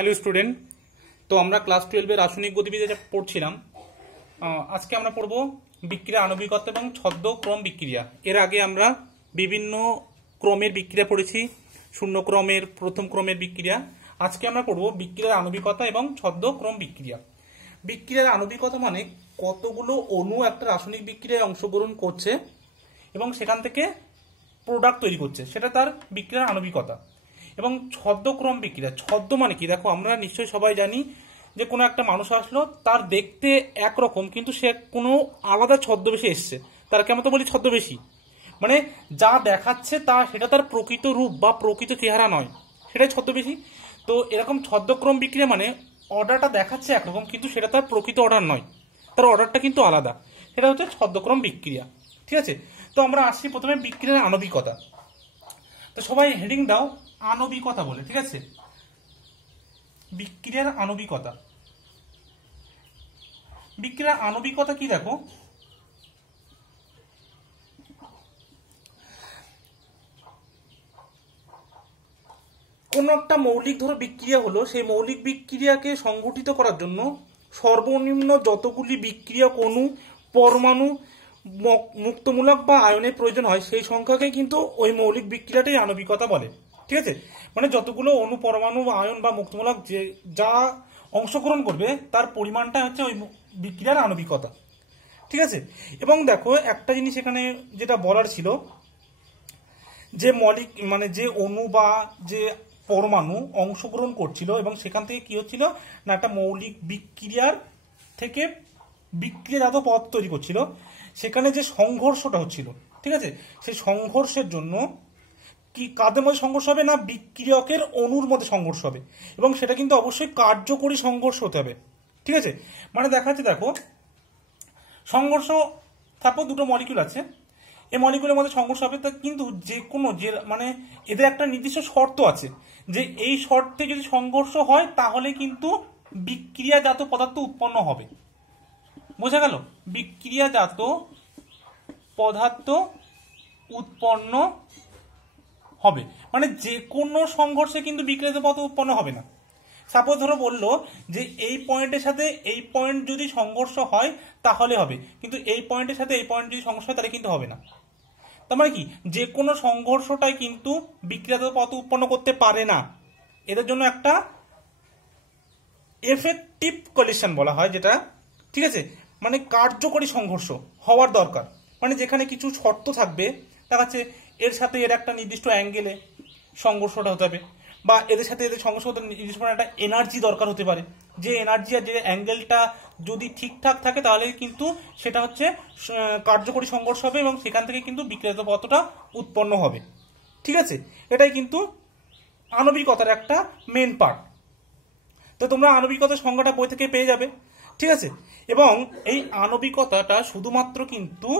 Hello student, তো আমরা class 12 এর রাসায়নিক গতিবিদ্যা পড়ছিলাম। আজকে আমরা পড়ব বিক্রিয়া আণবিকতা এবং ছদ্ম ক্রম বিক্রিয়া। এর আগে আমরা বিভিন্ন ক্রমের বিক্রিয়া পড়েছি, শূন্য ক্রমের, প্রথম ক্রমের বিক্রিয়া। আজকে আমরা পড়ব বিক্রিয়ার আণবিকতা এবং ছদ্ম ক্রম বিক্রিয়া। বিক্রিয়ার আণবিকতা মানে কতগুলো অণু একটা রাসায়নিক বিক্রিয়ায় অংশগ্রহণ করছে এবং সেখান থেকে প্রোডাক্ট তৈরি করছে, সেটা তার বিক্রিয়ার আণবিকতা। এবং ছদ্মক্রম বিক্রিয়া, ছদ্ম মানে কি? দেখো, আমরা নিশ্চয়ই সবাই জানি যে কোনো একটা মানুষ আসলো, তার দেখতে একরকম কিন্তু সে কোনো আলাদা ছদ্মবেশে এসছে, তারকে আমরা তো বলি ছদ্মবেশী। মানে যা দেখাচ্ছে সেটা তার প্রকৃত রূপ বা প্রকৃত চেহারা নয়, সেটাই ছদ্মবেশী। তো এরকম ছদ্মক্রম বিক্রিয়া মানে অর্ডারটা দেখাচ্ছে একরকম কিন্তু সেটা তার প্রকৃত অর্ডার নয়, তার অর্ডারটা কিন্তু আলাদা, সেটা হচ্ছে ছদ্মক্রম বিক্রিয়া। ঠিক আছে, তো আমরা আসছি প্রথমে বিক্রিয়ার আণবিকতা। তো সবাই হেডিং দাও আণবিকতা বলে। ঠিক আছে, বিক্রিয়ার আণবিকতা। বিক্রিয়ার আণবিকতা কি? দেখো, কোন একটা মৌলিক ধরো বিক্রিয়া হলো, সেই মৌলিক বিক্রিয়াকে সংঘটিত করার জন্য সর্বনিম্ন যতগুলি বিক্রিয়ক অণু, পরমাণু, মুক্তমূলক বা আয়নের প্রয়োজন হয় সেই সংখ্যাকে কিন্তু ওই মৌলিক বিক্রিয়াটাই আণবিকতা বলে। ঠিক আছে, মানে যতগুলো অণু, পরমাণু, আয়ন বা মুক্তমূলক যা অংশগ্রহণ করবে তার পরিমাণটা হচ্ছে ওই বিক্রিয়ার আণবিকতা। ঠিক আছে, এবং দেখো একটা জিনিস এখানে যেটা বলার ছিল, যে মলিক মানে যে অণু বা যে পরমাণু অংশগ্রহণ করছিল এবং সেখান থেকে কি হচ্ছিল না, একটা মৌলিক বিক্রিয়ার থেকে বিক্রিয়াজাত পদার্থ তৈরি করছিল, সেখানে যে সংঘর্ষটা হচ্ছিল, ঠিক আছে, সেই সংঘর্ষের জন্য কি কাদের মধ্যে সংঘর্ষ হবে না, বিক্রিয়কের অণুর মধ্যে সংঘর্ষ হবে, এবং সেটা কিন্তু অবশ্যই কার্যকরী সংঘর্ষ হতে হবে। ঠিক আছে, মানে দেখা যাচ্ছে, দেখো সংঘর্ষ, তারপর দুটো মলিকিউল আছে, এই মলিকিউলের মধ্যে সংঘর্ষ হবে, তা কিন্তু যে কোনো মানে এদের একটা নির্দিষ্ট শর্ত আছে, যে এই শর্তে যদি সংঘর্ষ হয় তাহলে কিন্তু বিক্রিয়াজাত পদার্থ উৎপন্ন হবে। বোঝা গেল? বিক্রিয়াজাত পদার্থ উৎপন্ন হবে, মানে যে কোনো সংঘর্ষে কিন্তু বিক্রিয়াজাত পদার্থ উৎপন্ন হবে না। সাপোজ ধরো বললো যে এই পয়েন্টের সাথে এই পয়েন্ট যদি সংঘর্ষ হয় তাহলে হবে, কিন্তু এই পয়েন্টের সাথে এই পয়েন্ট যদি সংঘর্ষ হয় তাহলে কিন্তু হবে না। তার মানে কি, যে কোনো সংঘর্ষটাই কিন্তু বিক্রিয়াজাত পদার্থ উৎপন্ন করতে পারে না। এদের জন্য একটা এফেক্টিভ কলিশন বলা হয় যেটা, ঠিক আছে, মানে কার্যকরী সংঘর্ষ হওয়ার দরকার। মানে যেখানে কিছু শর্ত থাকবে, দেখা যাচ্ছে এর সাথে এর একটা নির্দিষ্ট অ্যাঙ্গেলে সংঘর্ষটা হতে হবে, বা এদের সাথে এদের সংঘর্ষ হতে নির্দিষ্ট একটা এনার্জি দরকার হতে পারে, যে এনার্জি আর যে অ্যাঙ্গেলটা যদি ঠিকঠাক থাকে তাহলে কিন্তু সেটা হচ্ছে কার্যকরী সংঘর্ষ হবে এবং সেখান থেকে কিন্তু বিক্রিয়াজাত পদার্থটা উৎপন্ন হবে। ঠিক আছে, এটাই কিন্তু আণবিকতার একটা মেন পার্ট। তো তোমরা আণবিকতার সংজ্ঞাটা বই থেকে পেয়ে যাবে। ঠিক আছে, এবং এই আণবিকতাটা শুধুমাত্র কিন্তু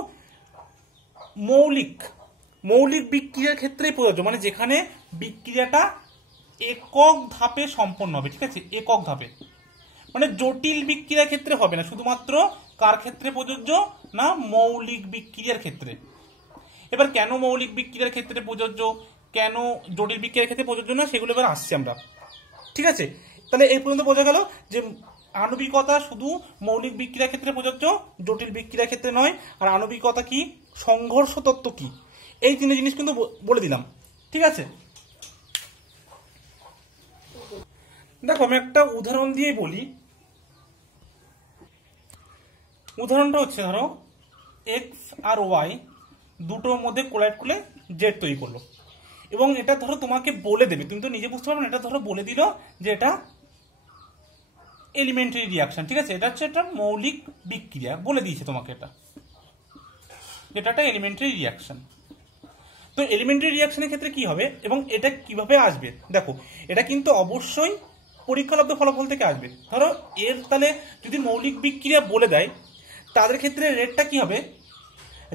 মৌলিক বিক্রিয়ার ক্ষেত্রেই প্রযোজ্য, মানে যেখানে বিক্রিয়াটা একক ধাপে সম্পন্ন হবে। ঠিক আছে, একক ধাপে, মানে জটিল বিক্রিয়ার ক্ষেত্রে হবে না, শুধুমাত্র কার ক্ষেত্রে প্রযোজ্য না, মৌলিক বিক্রিয়ার ক্ষেত্রে। এবার কেন মৌলিক বিক্রিয়ার ক্ষেত্রে প্রযোজ্য, কেন জটিল বিক্রিয়ার ক্ষেত্রে প্রযোজ্য না, সেগুলো এবার আসছি আমরা। ঠিক আছে, তাহলে এই পর্যন্ত বোঝা গেল যে আণবিকতা শুধু মৌলিক বিক্রিয়ার ক্ষেত্রে প্রযোজ্য, জটিল বিক্রিয়ার ক্ষেত্রে নয়। আর আণবিকতা কি, সংঘর্ষ তত্ত্ব কি, এই তিনটে জিনিস কিন্তু বলে দিলাম। ঠিক আছে, দেখো আমি একটা উদাহরণ দিয়ে বলি। উদাহরণটা হচ্ছে, ধরো এক্স আর ওয়াই দুটোর মধ্যে কোলাইড করলে জেড তৈরি করলো, এবং এটা ধরো তোমাকে বলে দেবে, তুমি তো নিজে বুঝতে পারবে না, এটা ধরো বলে দিল যে এটা এলিমেন্টারি রিয়াকশন। ঠিক আছে, এটা হচ্ছে একটা মৌলিক বিক্রিয়া, বলে দিয়েছে তোমাকে এটা, যেটা একটা এলিমেন্টারি রিয়াকশন। তো এলিমেন্টারি রিয়াকশনের ক্ষেত্রে কি হবে এবং এটা কিভাবে আসবে, দেখো এটা কিন্তু অবশ্যই পরীক্ষালব্ধ ফলাফল থেকে আসবে। ধরো এর তাহলে যদি মৌলিক বিক্রিয়া বলে দেয়, তাদের ক্ষেত্রে রেটটা কি হবে,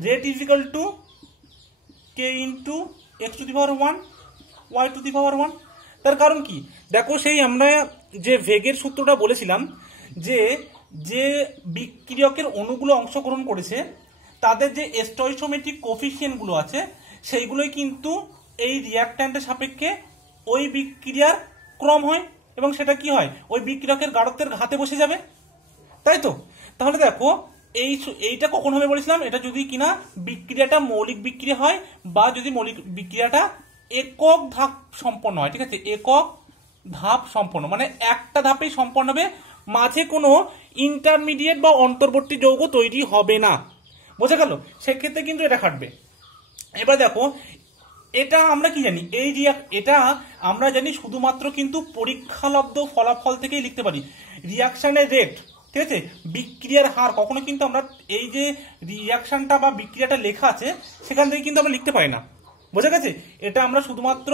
rate is equal to K into X to the power 1 Y to the power 1। তার কারণ কি, দেখো সেই আমরা যে ভেগের সূত্রটা বলেছিলাম, যে যে বিক্রিয়কের অণুগুলো অংশগ্রহণ করেছে তাদের যে স্টয়চিওমেট্রিক কোফিসিয়েন্ট গুলো আছে সেইগুলোই কিন্তু এই রিয়াক্ট্যান্টের সাপেক্ষে ওই বিক্রিয়ার ক্রম হয়। এবং সেটা কি হয়, ওই বিক্রিয়কের গাঢ়ত্বের ঘাতে বসে যাবে, তাই তো। তাহলে দেখো এইটা কখন হবে বলেছিলাম, এটা যদি কিনা বিক্রিয়াটা মৌলিক বিক্রিয়া হয় বা যদি মৌলিক বিক্রিয়াটা একক ধাপ সম্পন্ন হয়, ঠিক আছে, একক ধাপ সম্পন্ন, মানে একটা ধাপেই সম্পন্ন হবে, মাঝে কোনো ইন্টারমিডিয়েট বা অন্তর্বর্তী যৌগ তৈরি হবে না, বোঝা গেল, সেক্ষেত্রে কিন্তু এটা খাটবে। এবার দেখো এটা আমরা কি জানি, এটা আমরা জানি শুধুমাত্র কিন্তু পরীক্ষালব্ধ ফলাফল থেকেই লিখতে পারি। রিয়াকশনের রেট, ঠিক আছে, বিক্রিয়ার হার কখনো কিন্তু আমরা এই যে রিয়াকশনটা বা বিক্রিয়াটা লেখা আছে সেখান থেকে কিন্তু আমরা লিখতে পারি না, বোঝা গেছে। এটা আমরা শুধুমাত্র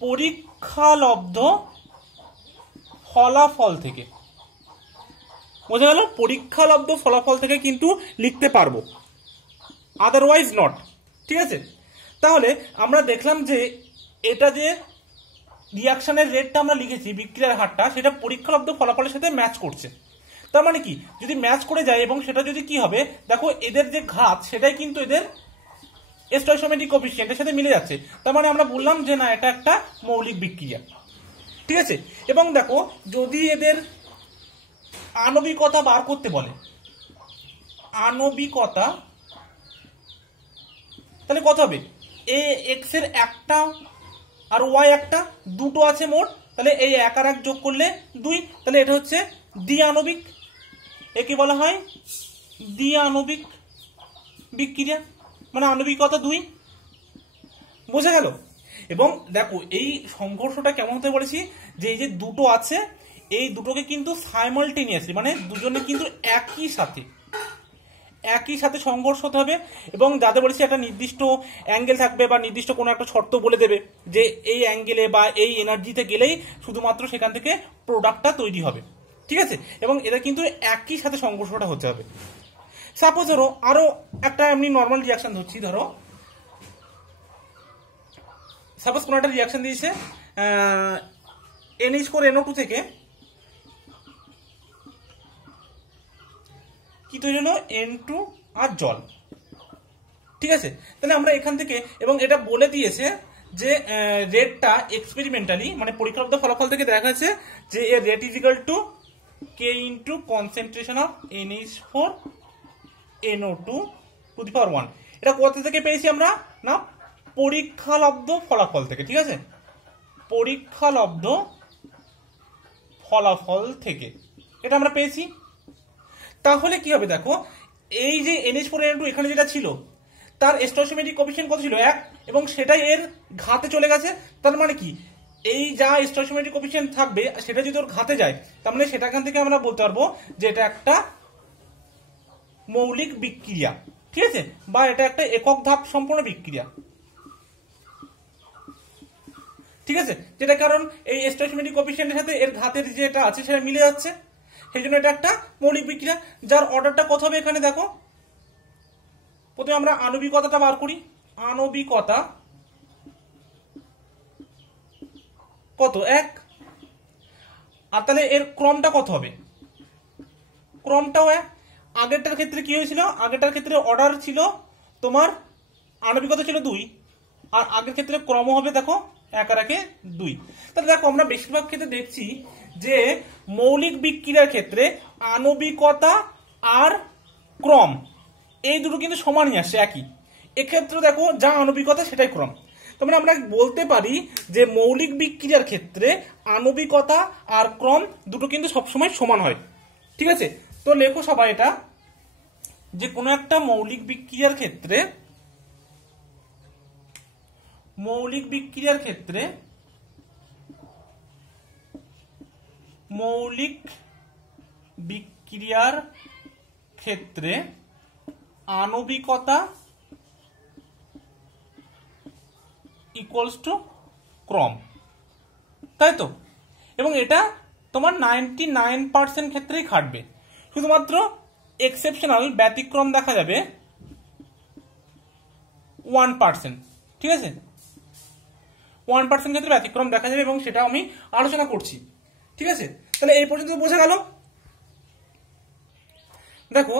পরীক্ষালব্ধ ফলাফল থেকে, বোঝা গেল, পরীক্ষালব্ধ ফলাফল থেকে কিন্তু লিখতে পারবো, আদারওয়াইজ নট, ঠিক আছে। তাহলে আমরা দেখলাম যে এটা যে রিয়াকশনের রেটটা আমরা লিখেছি, বিক্রিয়ার হারটা, সেটা পরীক্ষালব্ধ ফলাফলের সাথে ম্যাচ করছে। তার মানে কি, যদি ম্যাচ করে যায় এবং সেটা যদি কি হবে, দেখো এদের যে ঘাত সেটাই কিন্তু এদের স্টয়কিওমেট্রিক কোএফিসিয়েন্টের সাথে মিলে যাচ্ছে, তার মানে আমরা বললাম যে না এটা একটা মৌলিক বিক্রিয়া, ঠিক আছে। এবং দেখো যদি এদের আণবিকতা বার করতে বলে, আণবিকতা, তাহলে কত হবে, এ এক্স এর একটা আর ওয়াই একটা, দুটো আছে মোট, তাহলে এই এক আর এক যোগ করলে 2, তাহলে এটা হচ্ছে দ্বিআণবিক, একে বলা হয় দ্বিআণবিক বিক্রিয়া, মানে আণবিকতা 2, বোঝা গেল। এবং দেখো এই সংঘর্ষটা কেমন হতে বলেছি, যে এই যে দুটো আছে এই দুটোকে কিন্তু সাইমালটেনিয়াসলি, মানে দুজনে কিন্তু একই সাথে সংঘর্ষ হতে হবে, এবং যাদের বলেছি একটা নির্দিষ্ট অ্যাঙ্গেল থাকবে বা নির্দিষ্ট কোনো একটা শর্ত বলে দেবে যে এই অ্যাঙ্গেলে বা এই এনার্জিতে গেলেই শুধুমাত্র সেখান থেকে প্রোডাক্টটা তৈরি হবে, ঠিক আছে। এবং এটা কিন্তু একই সাথে সংঘর্ষটা হতে হবে। সাপোজ ধরো আরো একটা এমনি নর্মাল রিয়াকশন ধরছি, ধরো সাপোজ কোনো একটা রিয়াকশন দিয়েছে NH4NO2 থেকে কি তৈরি হলো, N2 আর জল, ঠিক আছে। তাহলে আমরা এখান থেকে, এবং এটা বলে দিয়েছে যে রেটটা এক্সপেরিমেন্টালি, মানে পরীক্ষালব্ধ ফলাফল থেকে দেখা যাচ্ছে যে এর rate is equal to K into concentration of NH4NO2 to the power 1। এটা কোথা থেকে পেয়েছি আমরা, না পরীক্ষালব্ধ ফলাফল থেকে, ঠিক আছে, পরীক্ষালব্ধ ফলাফল থেকে এটা আমরা পেয়েছি। তাহলে কি হবে দেখো, এই যে NH4NO2 এখানে যেটা ছিল তার স্টয়কিওমেট্রিক কোএফিসিয়েন্ট কত ছিল, 1, এবং সেটাই এর ঘাতে চলে গেছে। তার মানে কি, এই যা স্টয়কিওমেট্রিক কোএফিসিয়েন্ট থাকবে সেটা যদি ওর ঘাতে যায়, তার মানে সেটাখান থেকে আমরা বলতে পারবো যে এটা একটা মৌলিক বিক্রিয়া, ঠিক আছে, বা এটা একটা একক ধাপ সম্পন্ন বিক্রিয়া, ঠিক আছে, যেটা কারণ এই স্টয়কিওমেট্রিক কোএফিসিয়েন্টের সাথে এর ঘাতের যেটা আছে সেটা মিলে যাচ্ছে, সেই জন্য এটা একটা মৌলিক বিক্রিয়া। যার অর্ডারটা কত হবে এখানে দেখো, প্রথমে আমরা আণবিকতাটা বার করি, আণবিকতা কত, 1, আর তাহলে এর ক্রমটা কত হবে, ক্রমটাও 1। আগেরটার ক্ষেত্রে কি হয়েছিল, আগেরটার ক্ষেত্রে অর্ডার ছিল তোমার আণবিকতা ছিল 2, আর আগের ক্ষেত্রে ক্রম হবে দেখো 1 আর 1 2। তাহলে দেখো আমরা বেশিরভাগ ক্ষেত্রে দেখছি যে মৌলিক বিক্রিয়ার ক্ষেত্রে আণবিকতা আর ক্রম এই দুটো কিন্তু সমানই আসে, একই। এক্ষেত্রে দেখো যা আণবিকতা সেটাই ক্রম, তার মানে আমরা বলতে পারি যে মৌলিক বিক্রিয়ার ক্ষেত্রে আণবিকতা আর ক্রম দুটো কিন্তু সবসময় সমান হয়, ঠিক আছে। তো লেখো সবাই এটা, যে কোনো একটা মৌলিক বিক্রিয়ার ক্ষেত্রে, মৌলিক বিক্রিয়ার ক্ষেত্রে আণবিকতা ইকুয়ালস টু ক্রম, তাই তো। এবং এটা তোমার 99% ক্ষেত্রেই খাটবে, শুধুমাত্র এক্সেপশনাল ব্যতিক্রম দেখা যাবে 1%, ঠিক আছে, 1% ক্ষেত্রে ব্যতিক্রম দেখা যাবে, এবং সেটা আমি আলোচনা করছি, ঠিক আছে। তাহলে এই পর্যন্ত বোঝা গেল। দেখো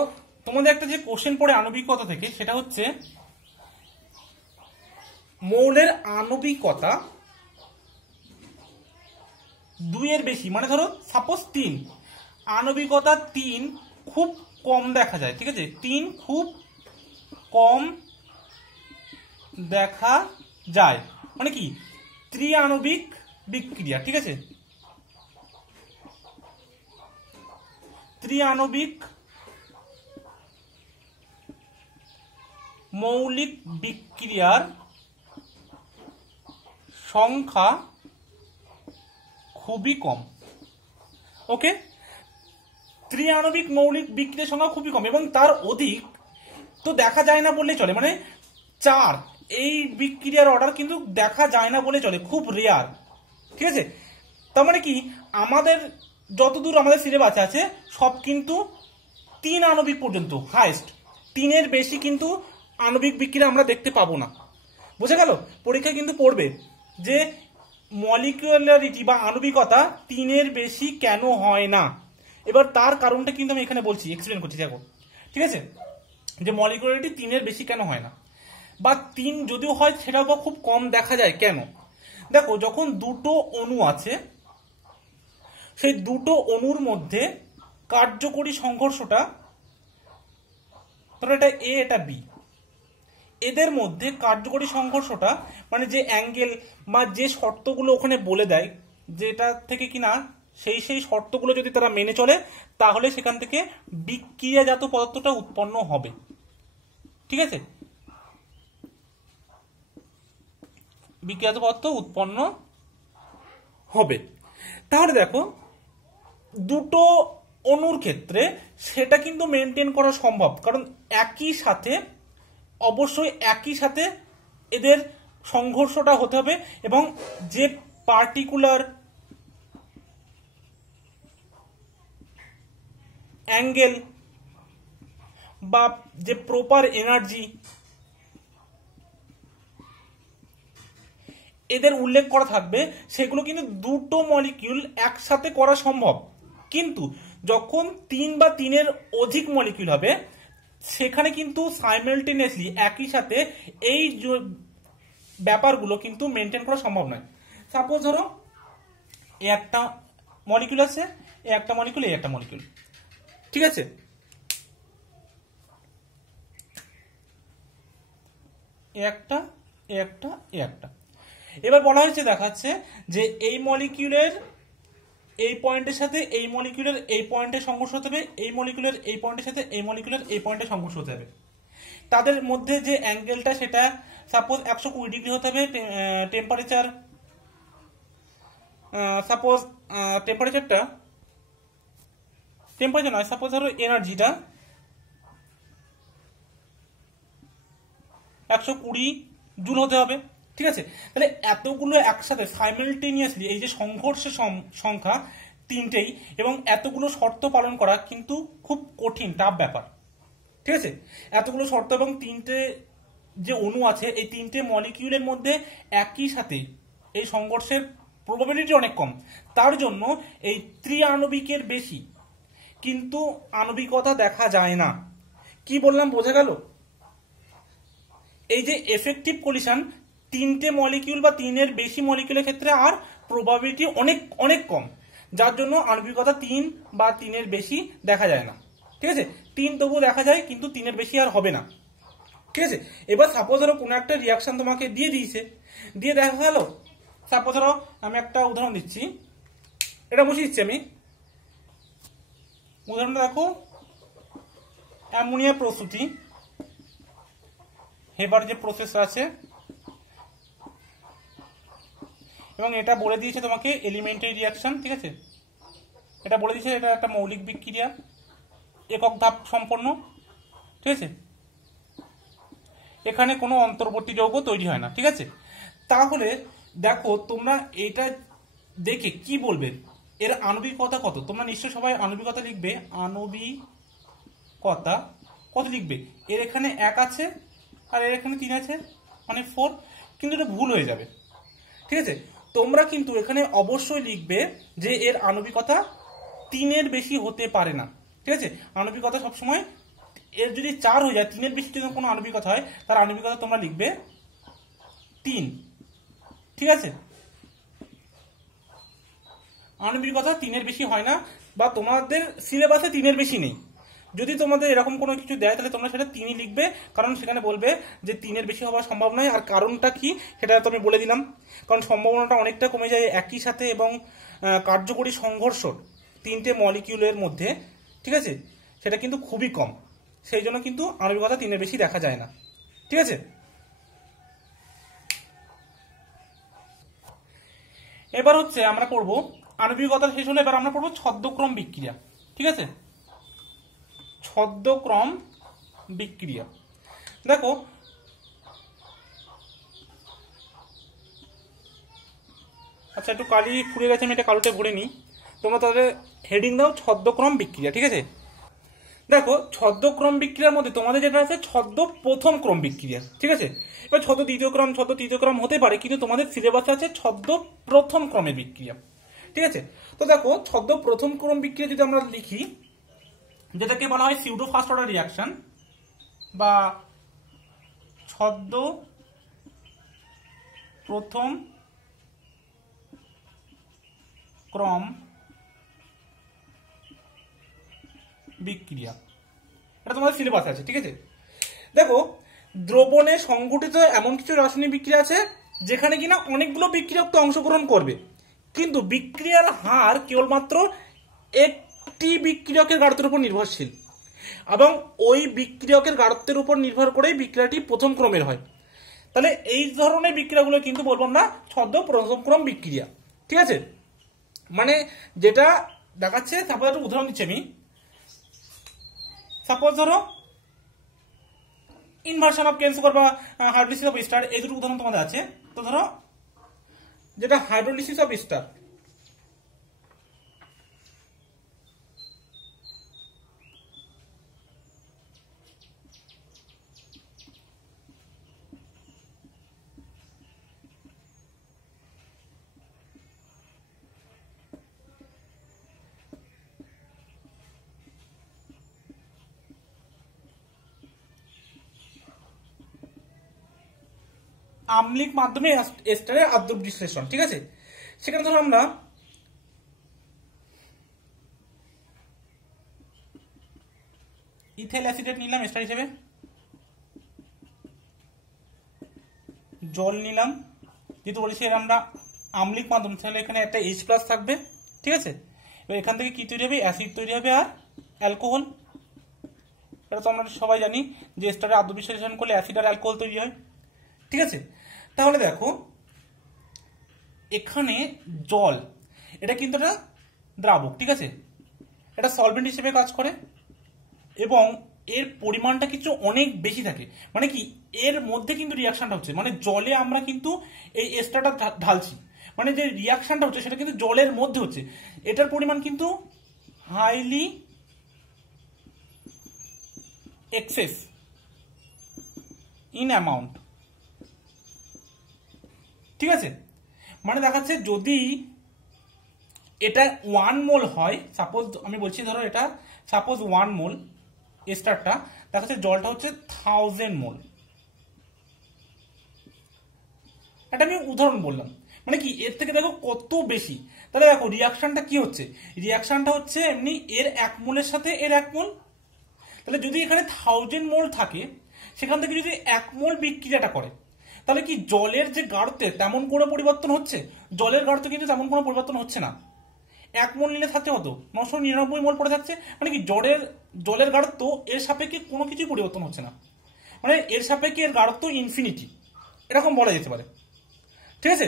তোমাদের একটা যে কোশ্চেন পড়ে আণবিকতা থেকে, সেটা হচ্ছে মৌলের আণবিকতা 2 এর বেশি, মানে ধরো সাপোজ 3, আণবিকতা 3 খুব কম দেখা যায়, ঠিক আছে, 3 খুব কম দেখা যায় মানে কি ত্রিআণবিক বিক্রিয়া, ঠিক আছে, ত্রিআণবিক মৌলিক বিক্রিয়ার সংখ্যা খুবই কম। ওকে, ত্রিআণবিক মৌলিক বিক্রিয়ার সংখ্যা খুবই কম এবং তার অধিক তো দেখা যায় না বললেই চলে, মানে 4 এই বিক্রিয়ার অর্ডার কিন্তু দেখা যায় না বলে চলে, খুব রেয়ার, ঠিক আছে। তার মানে কি আমাদের যতদূর আমাদের সিলেবাসে আছে সব কিন্তু 3 আণবিক পর্যন্ত হাইস্ট, 3-এর বেশি কিন্তু আণবিক বিক্রিয়া আমরা দেখতে পাবো না। বুঝে গেল? পরীক্ষায় কিন্তু পড়বে যে মলিকুলারিটি বা আণবিকতা 3-এর বেশি কেন হয় না। এবার তার কারণটা কিন্তু আমি এখানে বলছি, এক্সপ্লেন করছি, দেখো, ঠিক আছে, যে মলিকুলারিটি 3-এর বেশি কেন হয় না, বা 3 যদিও হয় সেটাও বা খুব কম দেখা যায় কেন। দেখো, যখন দুটো অণু আছে, সেই দুটো অণুর মধ্যে কার্যকরী সংঘর্ষটা, ধরো এটা এ এটা বি, এদের মধ্যে কার্যকরী সংঘর্ষটা মানে যে অ্যাঙ্গেল বা যে শর্তগুলো ওখানে বলে দেয়, যেটা থেকে কিনা সেই শর্তগুলো যদি তারা মেনে চলে তাহলে সেখান থেকে বিক্রিয়াজাত পদার্থটা উৎপন্ন হবে, ঠিক আছে, বিক্রিয়াজাত পদার্থ উৎপন্ন হবে। তাহলে দেখো, দুটো অণুর ক্ষেত্রে সেটা কিন্তু মেনটেন করা সম্ভব, কারণ অবশ্যই একই সাথে এদের সংঘর্ষটা হতে হবে এবং যে পার্টিকুলার অ্যাঙ্গেল বা যে প্রপার এনার্জি এদের উল্লেখ করা থাকবে, সেগুলো কিন্তু দুটো মলিকিউল একসাথে করা সম্ভব। কিন্তু যখন 3 বা 3-এর অধিক মলিকিউল হবে সেখানে কিন্তু সাইমালটেনিয়াসলি একই সাথে এই ব্যাপারগুলো কিন্তু মেনটেন করা সম্ভব নয়। সাপোজ ধরো এই একটা মলিকিউল আছে, এই একটা মলিকিউল, এই একটা মলিকিউল, ঠিক আছে, একটা একটা একটা। এবার বলা হয়েছে, দেখাচ্ছে যে এই মলিকিউলের এই পয়েন্টের সাথে এই মলিকিউলের এই পয়েন্টের সংঘর্ষ হতে হবে, এই মলিকিউলের এই পয়েন্টের সাথে এই মলিকিউলের এই পয়েন্টের সংঘর্ষ হতে হবে। তাদের মধ্যে যে অ্যাঙ্গেলটা সেটা সাপোজ 120 ডিগ্রি হতে হবে, টেম্পারেচার সাপোজ টেম্পারেচার নয়, সাপোজ ধরো এনার্জিটা 120 জুল হতে হবে, ঠিক আছে। তাহলে এতগুলো একসাথে সাইমালটেনিয়াসলি এই যে সংঘর্ষের সংখ্যা 3টেই এবং এতগুলো শর্ত পালন করা কিন্তু খুব কঠিন, টাফ ব্যাপার, ঠিক আছে। এতগুলো শর্ত এবং 3টে যে অণু আছে, এই 3টে মলিকিউলের মধ্যে একই সাথে এই সংঘর্ষের প্রবাবিলিটি অনেক কম, তার জন্য এই ত্রিআণবিকের বেশি কিন্তু আণবিকতা দেখা যায় না। কি বললাম বোঝা গেল? এই যে এফেক্টিভ কলিশন 3টে মলিকিউল বা 3-এর বেশি মলিকিউলের ক্ষেত্রে আর প্রবাবিলিটি অনেক অনেক কম, যার জন্য আণবিকতা 3 বা 3-এর বেশি দেখা যায় না, ঠিক আছে। 3 তবুও দেখা যায় কিন্তু 3-এর বেশি আর হবে না, ঠিক আছে। এবার সাপোজ ধরো কোনো একটা রিয়াকশন তোমাকে দিয়ে দিয়েছে, দিয়ে দেখা গেল, সাপোজ ধরো আমি একটা উদাহরণ দিচ্ছি, এটা বুঝিয়ে দিচ্ছি আমি, উদাহরণটা দেখো, অ্যামোনিয়া প্রস্তুতি, হেবার যে প্রসেস আছে, এবং এটা বলে দিয়েছে তোমাকে এলিমেন্টারি রিয়াকশন, ঠিক আছে, এটা বলে দিয়েছে এটা একটা মৌলিক বিক্রিয়া, একক ধাপ সম্পন্ন, ঠিক আছে, এখানে কোনো অন্তর্বর্তী যৌগ তৈরি হয় না, ঠিক আছে। তাহলে দেখো তোমরা এটা দেখে কি বলবে, এর আণবিকতা কত? তোমরা নিশ্চয়ই সবাই আণবিকতা লিখবে, আণবিকতা কত লিখবে, এর এখানে 1 আছে আর এর এখানে 3 আছে, মানে 4, কিন্তু এটা ভুল হয়ে যাবে, ঠিক আছে। তোমরা কিন্তু এখানে অবশ্যই লিখবে যে এর আণবিকতা 3-এর বেশি হতে পারে না, ঠিক আছে। আণবিকতা সবসময় এর যদি 4 হয়ে যায়, 3-এর বেশি যদি কোনো আণবিকতা হয়, তার আণবিকতা তোমরা লিখবে 3, ঠিক আছে। আণবিকতা 3-এর বেশি হয় না, বা তোমাদের সিলেবাসে 3-এর বেশি নেই। যদি তোমাদের এরকম কোনো কিছু দেয় তাহলে তোমরা সেটা 3ই লিখবে, কারণ সেখানে বলবে যে 3-এর বেশি হওয়া সম্ভব নয়। আর কারণটা কি সেটা তো আমি বলে দিলাম, কারণ সম্ভাবনাটা অনেকটা কমে যায় একই সাথে এবং কার্যকরী সংঘর্ষ 3টে মলিকিউলের মধ্যে, ঠিক আছে, সেটা কিন্তু খুবই কম। সেই জন্য কিন্তু আণবিকতা 3-এর বেশি দেখা যায় না, ঠিক আছে। এবার হচ্ছে আমরা পড়বো আণবিকতা শেষ হলে এবার আমরা পড়বো ছদ্মক্রম বিক্রিয়া, ঠিক আছে। ছদ্মক্রম বিক্রিয়া, দেখো আচ্ছা একটু কালি ফুরে গেছে, আমি এটা কালোতে ভরে নিই। তোমরা তাহলে হেডিং দাও ছদ্মক্রম বিক্রিয়া, ঠিক আছে। দেখো ছদ্মক্রম বিক্রিয়ার মধ্যে তোমাদের যেটা আছে ছদ্ম প্রথম ক্রম বিক্রিয়া, ঠিক আছে। এবার ছদ্ম দ্বিতীয় ক্রম, ছদ্ম তৃতীয় ক্রম হতে পারে, কিন্তু তোমাদের সিলেবাসে আছে ছদ্ম প্রথম ক্রমের বিক্রিয়া, ঠিক আছে। তো দেখো ছদ্ম প্রথম ক্রম বিক্রিয়া যদি আমরা লিখি, যেটাকে বলা হয় সিউডো ফার্স্ট অর্ডার রিয়াকশন বা ছদ্ম প্রথম ক্রম বিক্রিয়া, এটা তোমাদের সিলেবাসে আছে, ঠিক আছে। দেখো দ্রবণে সংঘটিত এমন কিছু রাসায়নিক বিক্রিয়া আছে যেখানে কিনা অনেকগুলো বিক্রিয়ক তো অংশগ্রহণ করবে, কিন্তু বিক্রিয়ার হার কেবলমাত্র একটি বিক্রিয়কের গাঢ়ত্বের উপর নির্ভরশীল, এবং ওই বিক্রিয়কের গাঢ়ত্বের উপর নির্ভর করেই বিক্রিয়াটি প্রথম ক্রমের হয়। তাহলে এই ধরনের বিক্রিয়াগুলো কিন্তু বলবো আমরা ছদ্ম প্রথম ক্রম বিক্রিয়া, ঠিক আছে। মানে যেটা দেখাচ্ছে, সাপোজ একটা উদাহরণ দিচ্ছি আমি, সাপোজ ধরো ইনভার্সন অফ কেন সুগার বা হাইড্রোলিসিস অফ এস্টার, এই দুটো উদাহরণ তোমাদের আছে। তো ধরো যেটা হাইড্রোলিসিস অফ এস্টার, আম্লিক মাধ্যমে এস্টারের আদ্র বিশ্লেষণ, ঠিক আছে। সেখানে ধরো আমরা ইথেল অ্যাসিডেট নিলাম এস্টার হিসেবে, জল নিলাম, যেহেতু বলেছি এর আমরা আম্লিক মাধ্যম, তাহলে এখানে একটা H+ থাকবে, ঠিক আছে। এবার এখান থেকে কি তৈরি হবে, অ্যাসিড তৈরি হবে আর অ্যালকোহল। এটা তো আমরা সবাই জানি যে এস্টারে আদ্র বিশ্লেষণ করলে অ্যাসিড আর অ্যালকোহল তৈরি হয়, ঠিক আছে। তাহলে দেখো এখানে জল, এটা কিন্তু একটা দ্রাবক, ঠিক আছে, এটা সলভেন্ট হিসেবে কাজ করে এবং এর পরিমাণটা কিছু অনেক বেশি থাকে। মানে কি, এর মধ্যে কিন্তু রিয়াকশনটা হচ্ছে, মানে জলে আমরা কিন্তু এই এস্টারটা ঢালছি, মানে যে রিয়াকশনটা হচ্ছে সেটা কিন্তু জলের মধ্যে হচ্ছে। এটার পরিমাণ কিন্তু হাইলি এক্সেস ইন অ্যামাউন্ট, ঠিক আছে। মানে দেখাচ্ছে যদি এটা 1 মোল হয়, সাপোজ আমি বলছি ধরো এটা সাপোজ 1 মোল এস্টারটা, দেখাচ্ছে জলটা হচ্ছে 1000 মোল। এটা আমি উদাহরণ বললাম, মানে কি এর থেকে দেখো কত বেশি। তাহলে দেখো রিয়াকশনটা কি হচ্ছে, রিয়াকশনটা হচ্ছে এমনি এর 1 মোলের সাথে এর 1 মোল। তাহলে যদি এখানে 1000 মোল থাকে, সেখান থেকে যদি 1 মোল বিক্রিয়াটা করে, তাহলে কি জলের যে গাঢ়ত্বে তেমন কোনো পরিবর্তন হচ্ছে? জলের গাঢ়ত্বে কিন্তু তেমন কোনো পরিবর্তন হচ্ছে না। 1 মোল নিলে থাকছে কত, 999 মোল পড়ে থাকছে। মানে কি জলের গাঢ়ত্ব এর সাপেক্ষে কোনো কিছুই পরিবর্তন হচ্ছে না, মানে এর সাপেক্ষে এর গাঢ়ত্ব ইনফিনিটি, এরকম বলা যেতে পারে, ঠিক আছে।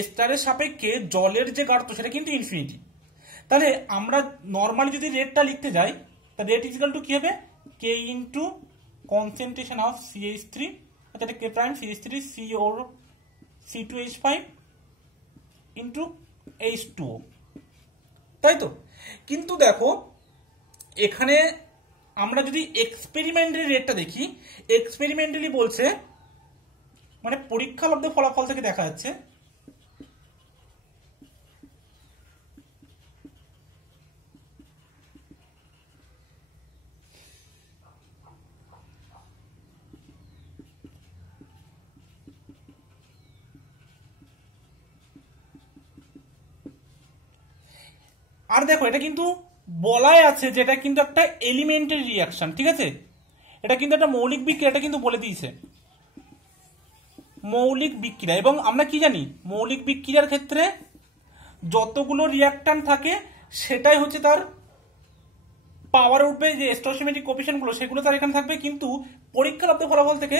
এস্টারের সাপেক্ষে জলের যে গাঢ়ত্ব সেটা কিন্তু ইনফিনিটি। তাহলে আমরা নর্মালি যদি রেটটা লিখতে যাই, তা রেট ইজিক্যাল টু কি হবে, কে ইন্টু কনসেন্ট্রেশন অফ CH3, আচ্ছা কে prime CH3 C2H5 into H2O, তাই তো। কিন্তু দেখো এখানে আমরা যদি এক্সপেরিমেন্টালি রেটটা দেখি, এক্সপেরিমেন্টালি বলছে, মানে পরীক্ষালব্ধ ফলাফল থেকে দেখা যাচ্ছে আর দেখো এটা কিন্তু বলাই আছে যে এটা কিন্তু একটা এলিমেন্টারি রিয়াকশন, ঠিক আছে, এটা কিন্তু একটা মৌলিক বিক্রিয়া, এটা কিন্তু বলে দিয়েছে মৌলিক বিক্রিয়া। এবং আমরা কি জানি মৌলিক বিক্রিয়ার ক্ষেত্রে যতগুলো রিয়াক্ট্যান্ট থাকে সেটাই হচ্ছে তার পাওয়ার উঠবে, যে স্টোচিওমেট্রিক কোএফিসিয়েন্ট গুলো সেগুলো তার এখানে থাকবে, কিন্তু পরীক্ষালব্ধ ফলাফল থেকে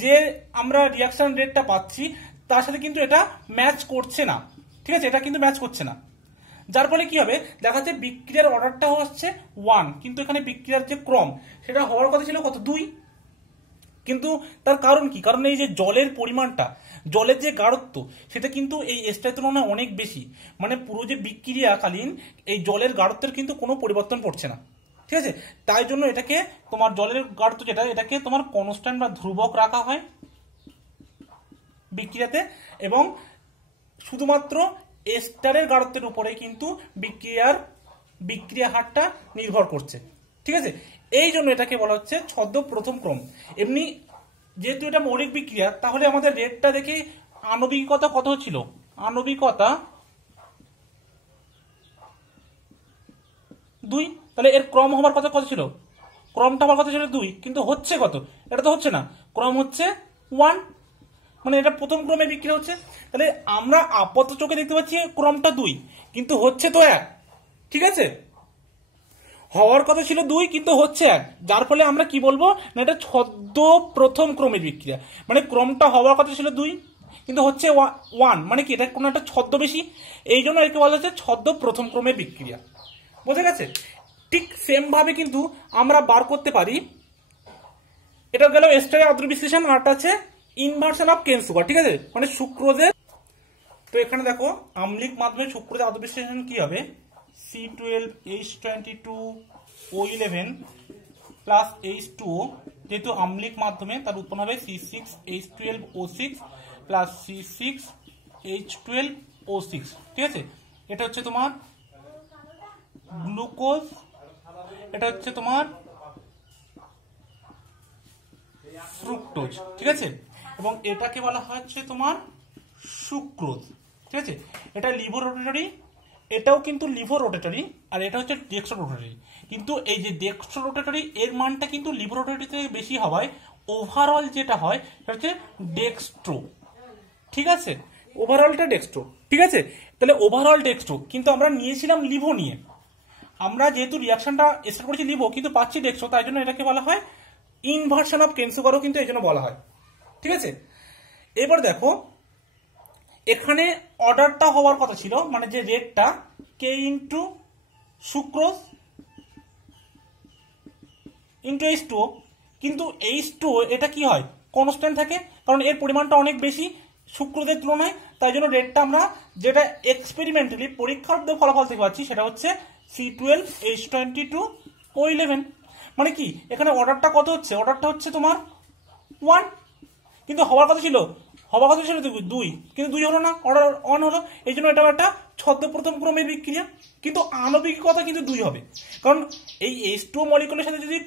যে আমরা রিয়াকশন রেটটা পাচ্ছি তার সাথে কিন্তু এটা ম্যাচ করছে না, ঠিক আছে, এটা কিন্তু ম্যাচ করছে না। যার ফলে কি হবে, দেখা যাচ্ছে বিক্রিয়ার অর্ডারটা হচ্ছে 1, কিন্তু এখানে বিক্রিয়ার যে ক্রম সেটা হওয়ার কথা ছিল কত, 2। কিন্তু তার কারণ কি, কারণ এই যে জলের পরিমাণটা, জলের যে গাঢ়ত্ব সেটা কিন্তু এই এসটার তুলনায় অনেক বেশি, মানে পুরো যে বিক্রিয়াকালীন এই জলের গাঢ়ত্বের কিন্তু কোনো পরিবর্তন পড়ছে না, ঠিক আছে। তাই জন্য এটাকে তোমার জলের গাঢ়ত্ব যেটা, এটাকে তোমার কনস্ট্যান্ট বা ধ্রুবক রাখা হয় বিক্রিয়াতে, এবং শুধুমাত্র এস্টারের গাঢ়ত্বের উপরে কিন্তু বিক্রিয়া হারটা নির্ভর করছে, ঠিক আছে। এই জন্য এটাকে বলা হচ্ছে ছদ্ম প্রথম ক্রম। এমনি যেহেতু এটা মৌলিক বিক্রিয়া, তাহলে আমাদের রেটটা দেখে আণবিকতা কত ছিল, আণবিকতা 2, তাহলে এর ক্রম হবার কথা কত ছিল, ক্রমটা হবার কথা ছিল 2, কিন্তু হচ্ছে কত, এটা তো হচ্ছে না, ক্রম হচ্ছে 1, মানে এটা প্রথম ক্রমে বিক্রিয়া হচ্ছে। তাহলে আমরা আপাত চোখে দেখতে পাচ্ছি ক্রমটা 2, কিন্তু হচ্ছে তো 1, ঠিক আছে, হওয়ার কথা ছিল 2 কিন্তু হচ্ছে 1, যার ফলে আমরা কি বলবো না এটা ছদ্ম প্রথম ক্রমের বিক্রিয়া, মানে ক্রমটা হওয়ার কথা ছিল 2 কিন্তু হচ্ছে 1, মানে কি এটা কোনো একটা ছদ্ম বেশি, এই জন্য একে বলা হচ্ছে ছদ্ম প্রথম ক্রমের বিক্রিয়া। বোঝা গেছে? ঠিক সেম ভাবে কিন্তু আমরা বার করতে পারি, এটা গেল এস্টারের আদ্র বিশ্লেষণ, আরটা আছে ইনভার্সন অফ কেন সুগার, ঠিক আছে, মানে সুক্রোজের। তো এখানে দেখো আম্লিক মাধ্যমে সুক্রোজের আদ্র বিশ্লেষণ কি হবে, C12H22O11 প্লাস H2O, যেহেতু আম্লিক মাধ্যমে তার উৎপন্ন হবে C6H12O6 প্লাস C6H12O6, ঠিক আছে। এটা হচ্ছে তোমার গ্লুকোজ, এটা হচ্ছে তোমার ফ্রুক্টোজ, ঠিক আছে, এবং এটাকে বলা হচ্ছে তোমার সুক্রোজ, ঠিক আছে। এটা লিভো রোটেটরি, এটাও কিন্তু লিভো রোটেটরি, আর এটা হচ্ছে ডেক্সট্রো রোটেটরি, কিন্তু এই যে ডেক্সট্রো রোটেটরি এর মানটা কিন্তু লিভো রোটেটরি থেকে বেশি হওয়ায় ওভারঅল যেটা হয় সেটা হচ্ছে ডেক্সট্রো, ঠিক আছে, ওভারঅলটা ডেক্সট্রো, ঠিক আছে। তাহলে ওভারঅল ডেক্সট্রো, কিন্তু আমরা নিয়েছিলাম লিভো নিয়ে, আমরা যেহেতু রিয়াকশনটা স্টার্ট করেছি লিভো কিন্তু পাচ্ছি ডেক্সট্রো, তাই জন্য এটাকে বলা হয় ইনভার্সন অফ কেন সুগারও কিন্তু এই জন্য বলা হয়, ঠিক আছে। এবার দেখো এখানে অর্ডারটা হওয়ার কথা ছিল, মানে যে রেটটা কে ইন্টু সুক্রোজ ইন্টু H2O, কিন্তু H2O এটা কি হয় কনস্ট্যান্ট থাকে, কারণ এর পরিমাণটা অনেক বেশি সুক্রোজের তুলনায়, তাই জন্য রেটটা আমরা যেটা এক্সপেরিমেন্টালি পরীক্ষার ফলাফল থেকে পাচ্ছি সেটা হচ্ছে C12H22O11, মানে কি এখানে অর্ডারটা কত হচ্ছে, অর্ডারটা হচ্ছে তোমার 1, কিন্তু হওয়ার কথা ছিল 2, কিন্তু 2 হলো না, অর্ডার 1 হলো, এই জন্য এটা একটা ছদ্ম প্রথম ক্রমের বিক্রিয়া, কিন্তু আণবিকতা কিন্তু 2 হবে, কারণ এই H2O মলিকুলের সাথে যদি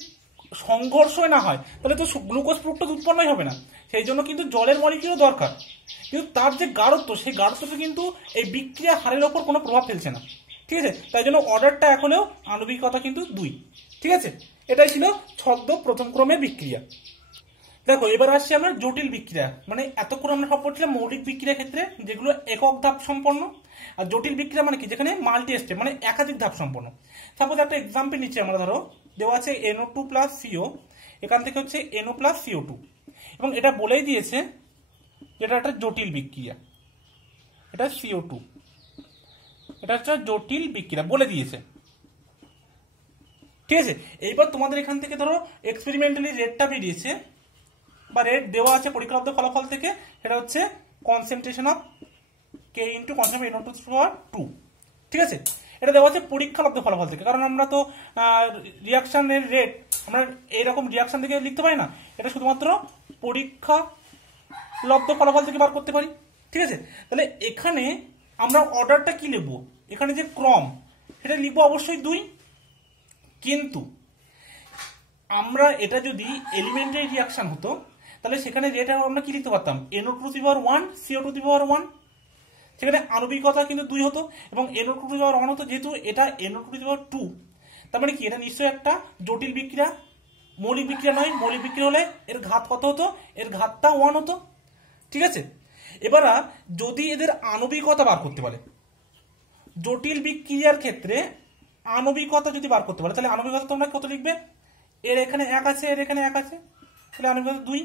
সংঘর্ষ না হয় তাহলে তো গ্লুকোজ ফ্রুক্টোজ উৎপন্নই হবে না, সেই জন্য কিন্তু জলের মলিকুলও দরকার, কিন্তু তার যে গাঢ়ত্ব সেই গাঢ়ত্বটা কিন্তু এই বিক্রিয়া হারের ওপর কোনো প্রভাব ফেলছে না, ঠিক আছে, তাই জন্য অর্ডারটা এখনো আণবিকতা কিন্তু 2, ঠিক আছে। এটাই ছিল ছদ্ম প্রথম ক্রমের বিক্রিয়া। দেখো এবার আসছি আমরা জটিল বিক্রিয়া, মানে এতক্ষণ আমরা সব পড়ছিলাম মৌলিক বিক্রিয়ার ক্ষেত্রে যেগুলো একক ধাপ সম্পন্ন, আর জটিল বিক্রিয়া মানে কি যেখানে মাল্টি স্টেপ মানে একাধিক ধাপ সম্পন্ন। সাপোজ একটা এক্সাম্পল নিচ্ছি আমরা, ধরো দেওয়া আছে NO2 প্লাস CO, এখান থেকে হচ্ছে NO প্লাস CO2, এবং এটা বলেই দিয়েছে যেটা একটা জটিল বিক্রিয়া, এটা CO2, এটা একটা জটিল বিক্রিয়া বলে দিয়েছে, ঠিক আছে। এইবার তোমাদের এখান থেকে ধরো এক্সপেরিমেন্টালি রেটটা বেরিয়েছে বা রেট দেওয়া আছে পরীক্ষালব্ধ ফলাফল থেকে, সেটা হচ্ছে concentration of K into concentration NO2, ঠিক আছে, এটা দেওয়া আছে পরীক্ষালব্ধ ফলাফল থেকে, কারণ আমরা তো রিয়াকশনের রেট আমরা এইরকম রিয়াকশন থেকে লিখতে পারি না, এটা শুধুমাত্র পরীক্ষালব্ধ ফলাফল থেকে বার করতে পারি, ঠিক আছে। তাহলে এখানে আমরা অর্ডারটা কি লিখবো, এখানে যে ক্রম সেটা লিখবো অবশ্যই 2, কিন্তু আমরা এটা যদি এলিমেন্টারি রিয়াকশন হতো তাহলে সেখানে রেট আমরা কি লিখতে পারতাম NO2 two the power 1 CO2 two the power 1, সেখানে আণবিকতা কিন্তু 2 হতো এবং n(1) হতো। যেহেতু এটা n(2), তার মানে কি এটা নিশ্চয়ই একটা জটিল বিক্রিয়া, মৌলিক বিক্রিয়া নয়। মৌলিক বিক্রিয়া হলে এর ঘাত কত হতো? এর ঘাতটা 1 হতো। ঠিক আছে, এবার যদি এদের আণবিকতা বার করতে বলে, জটিল বিক্রিয়ার ক্ষেত্রে আণবিকতা যদি বার করতে পারে, তাহলে আণবিকতা তোমরা কত লিখবে? এর এখানে 1 আছে, এর এখানে 1 আছে, তাহলে আণবিকতা 2।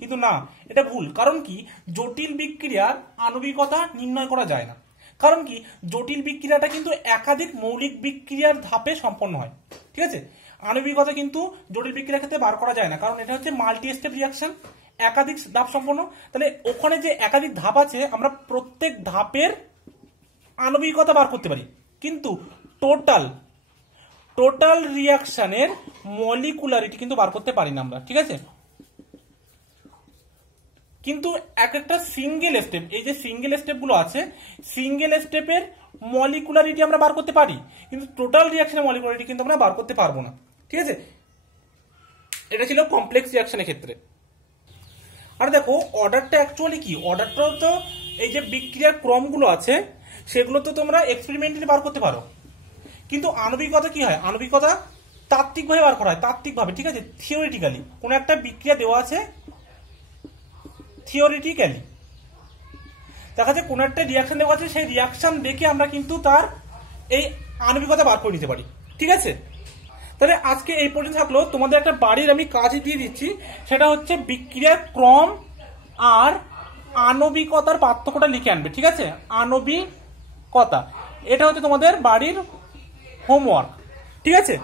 কিন্তু না, এটা ভুল। কারণ কি? জটিল বিক্রিয়ার আণবিকতা নির্ণয় করা যায় না। কারণ কি? জটিল বিক্রিয়াটা কিন্তু একাধিক মৌলিক বিক্রিয়ার ধাপে সম্পন্ন হয়। ঠিক আছে, আণবিকতা কিন্তু জটিল বিক্রিয়ার ক্ষেত্রে বার করা যায় না, কারণ এটা হচ্ছে মাল্টি স্টেপ রিয়াকশন, একাধিক ধাপ সম্পন্ন। তাহলে ওখানে যে একাধিক ধাপ আছে, আমরা প্রত্যেক ধাপের আণবিকতা বার করতে পারি, কিন্তু টোটাল রিয়াকশনের মলিকুলারিটি কিন্তু বার করতে পারি না আমরা। ঠিক আছে, কিন্তু এক একটা সিঙ্গেল স্টেপ, এই যে সিঙ্গেল স্টেপ গুলো আছে, সিঙ্গেল স্টেপের মলিকুলারিটি আমরা বার করতে পারি, কিন্তু টোটাল রিয়াকশনের মলিকুলারিটি কিন্তু আমরা বার করতে পারবো না। ঠিক আছে, এটা ছিল কমপ্লেক্স রিয়াকশনের ক্ষেত্রে। আর দেখো অর্ডারটা অ্যাকচুয়ালি কি, অর্ডারটা তো এই যে বিক্রিয়ার ক্রমগুলো আছে সেগুলো তো তোমরা এক্সপেরিমেন্টালি বার করতে পারো, কিন্তু আণবিকতা কি হয়? আণবিকতা তাত্ত্বিকভাবে বার করা হয়, তাত্ত্বিকভাবে। ঠিক আছে, থিওরিটিক্যালি কোন একটা বিক্রিয়া দেওয়া আছে, থিওরিটিক্যালি দেখা যাচ্ছে কোন একটা রিয়াকশন দেওয়া আছে, সেই রিয়াকশন দেখে আমরা কিন্তু তার এই আণবিকতা বার করে নিতে পারি। ঠিক আছে, তাহলে আজকে এই পর্যন্ত থাকলো। তোমাদের একটা বাড়ির আমি কাজ দিয়ে দিচ্ছি, সেটা হচ্ছে বিক্রিয়ার ক্রম আর আণবিকতার পার্থক্যটা লিখে আনবে। ঠিক আছে, আণবিকতা, এটা হচ্ছে তোমাদের বাড়ির হোমওয়ার্ক। ঠিক আছে।